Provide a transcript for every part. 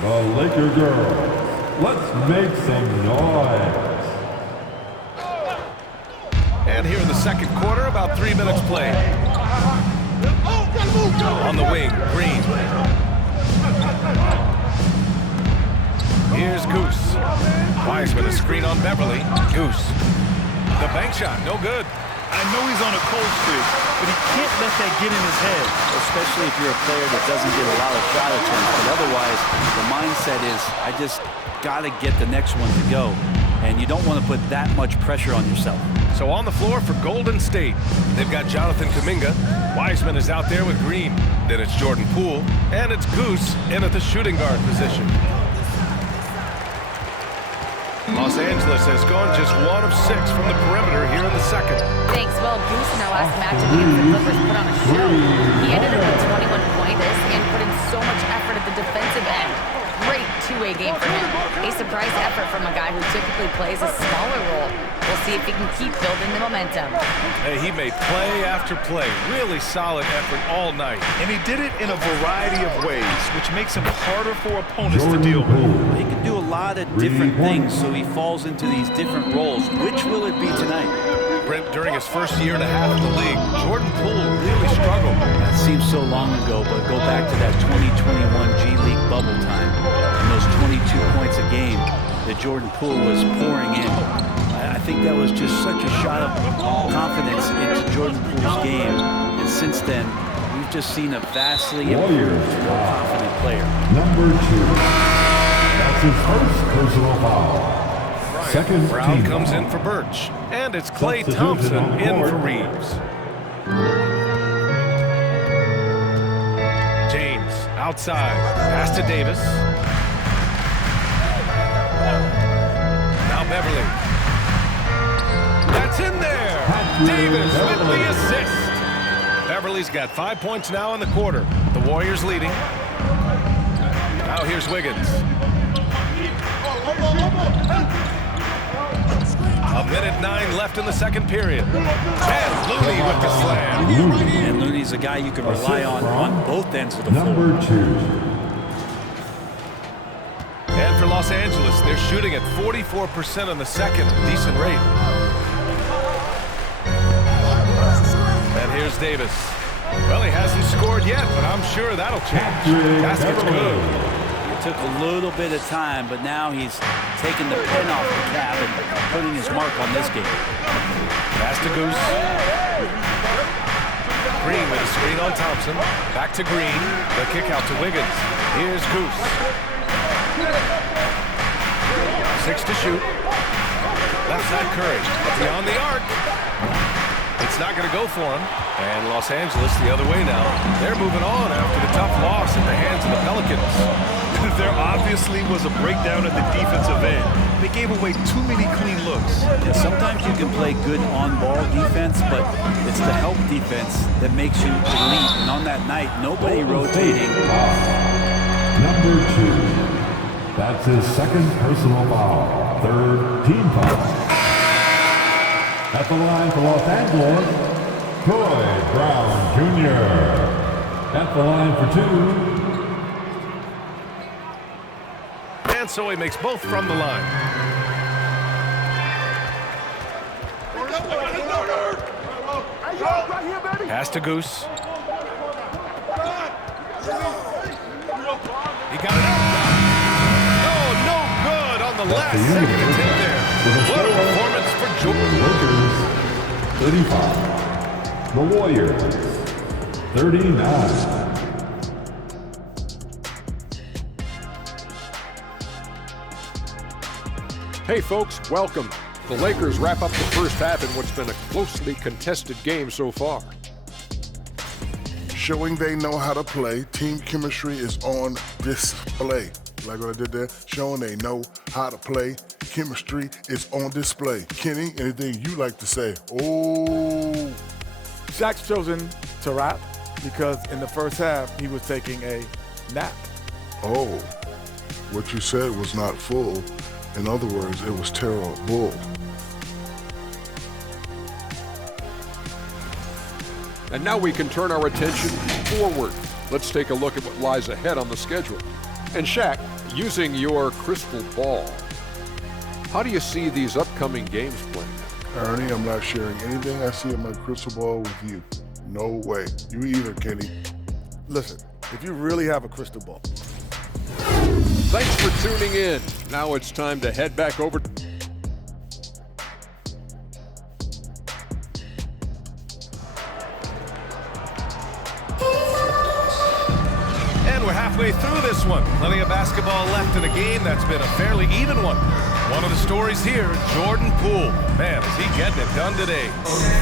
The Laker girls, let's make some noise. And here in the second quarter, about 3 minutes played. On the wing, Green. Here's Goose. Wiseman, a screen on Beverly. Goose. The bank shot, no good. I know he's on a cold streak, but he can't let that get in his head. Especially if you're a player that doesn't get a lot of shot attempts. But otherwise, the mindset is, I just got to get the next one to go. And you don't want to put that much pressure on yourself. So on the floor for Golden State, they've got Jonathan Kuminga. Wiseman is out there with Green. Then it's Jordan Poole, and it's Goose in at the shooting guard position. Los Angeles has gone just 1 of 6 from the perimeter here in the second. Thanks. Well, Goose in their last matchup against the Clippers put on a show. He ended up with 21 points and put in so much effort at the defensive end. Great two-way game for him. A surprise effort from a guy who typically plays a smaller role. We'll see if he can keep building the momentum. Hey, he made play after play. Really solid effort all night. And he did it in a variety of ways, which makes him harder for opponents to deal with. He can do a lot of different things, so he falls into these different roles. Which will it be tonight? Brent, during his first year and a half in the league, Jordan Poole really struggled. That seems so long ago, but go back to that 2021 G League bubble time. And those 22 points a game that Jordan Poole was pouring in. I think that was just such a shot of confidence into Jordan Poole's game. And since then, we've just seen a vastly improved, more confident player. Number 2. That's his first personal foul. Second Brown team comes foul. in for Birch. And it's Klay Substitution Thompson on in court. for Reeves. James outside. Pass to Davis. Now Beverly. That's in there. Davis with the assist. Beverly's got 5 points now in the quarter. The Warriors leading. Now here's Wiggins. A minute 9 left in the second period. And Looney with the slam. And Looney's a guy you can rely on both ends of the floor. Number 2. And for Los Angeles, they're shooting at 44% in the second. Decent rate. And here's Davis. Well, he hasn't scored yet, but I'm sure that'll change. Basket's good. It took a little bit of time, but now he's taking the pen off the cap and putting his mark on this game. Pass to Goose. Green with a screen on Thompson. Back to Green. The kick out to Wiggins. Here's Goose. 6 to shoot. Left side Curry. Beyond the arc. It's not going to go for him. And Los Angeles the other way now. They're moving on after the tough loss at the hands of the Pelicans. There obviously was a breakdown at the defensive end. They gave away too many clean looks. And sometimes you can play good on-ball defense, but it's the help defense that makes you elite. And on that night, nobody rotating. Number 2. That's his second personal foul. Third team foul. At the line for Los Angeles, Troy Brown Jr. At the line for 2. And so he makes both from the line. Pass to Goose. He got it out. Oh, no good on the last second attempt there. What a performance for The Lakers, 35. The Warriors, 39. Hey folks, welcome. The Lakers wrap up the first half in what's been a closely contested game so far. Showing they know how to play, team chemistry is on display. Like what I did there, showing they know how to play, chemistry is on display. Kenny, anything you like to say? Oh. Shaq's chosen to rap because in the first half, he was taking a nap. Oh, what you said was not full. In other words, it was terrible. And now we can turn our attention forward. Let's take a look at what lies ahead on the schedule. And Shaq, using your crystal ball, how do you see these upcoming games playing? Ernie, I'm not sharing anything I see in my crystal ball with you. No way. You either, Kenny. Listen, if you really have a crystal ball. Thanks for tuning in. Now it's time to head back over. And we're halfway through this one. Plenty of basketball left in a game that's been a fairly even one. One of the stories here, Jordan Poole. Man, is he getting it done today.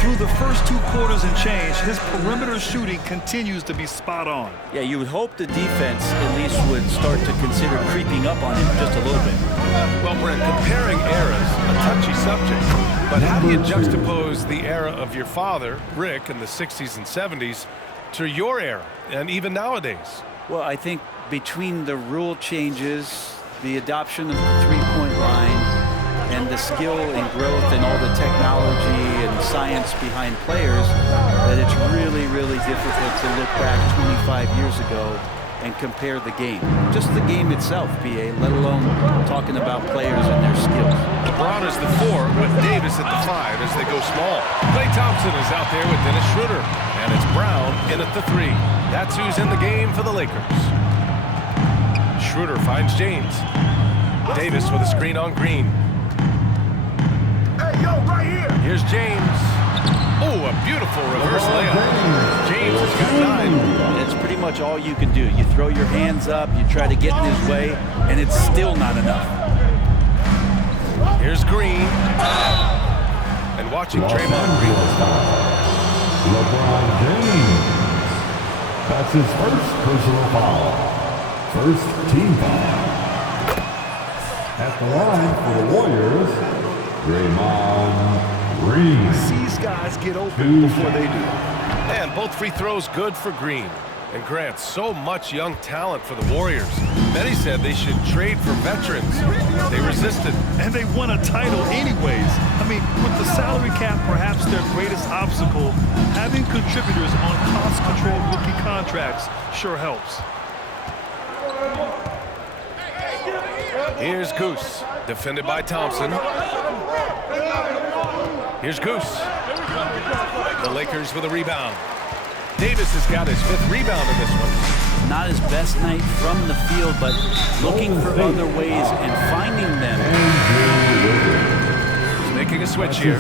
Through the first 2 quarters and change, his perimeter shooting continues to be spot on. Yeah, you would hope the defense at least would start to consider creeping up on him just a little bit. Well, Brent, comparing eras, a touchy subject. But how do you juxtapose the era of your father, Rick, in the 60s and 70s, to your era, and even nowadays? Well, I think between the rule changes, the adoption of the three-point line, and the skill and growth and all the technology and science behind players, that it's really, really difficult to look back 25 years ago and compare the game. Just the game itself, PA, let alone talking about players and their skills. LeBron is the 4 with Davis at the 5 as they go small. Klay Thompson is out there with Dennis Schroeder. And it's Brown in at the 3. That's who's in the game for the Lakers. Schroeder finds James. Davis with a screen on Green. Hey, yo, right here. Here's James. Oh, a beautiful reverse layup. James has got 9. And it's pretty much all you can do. You throw your hands up, you try to get in his way, and it's still not enough. Here's Green. And watching Draymond Green. LeBron James. That's his first personal foul. First team foul. At the line for the Warriors, Draymond Green. These guys get open before they do. And both free throws good for Green. And Grant, so much young talent for the Warriors. Many said they should trade for veterans. They resisted. And they won a title anyways. I mean, with the salary cap perhaps their greatest obstacle, having contributors on cost-controlled rookie contracts sure helps. Here's Goose, defended by Thompson. Here's Goose. The Lakers with a rebound. Davis has got his 5th rebound in this one. Not his best night from the field, but looking for other ways and finding them. He's making a switch here.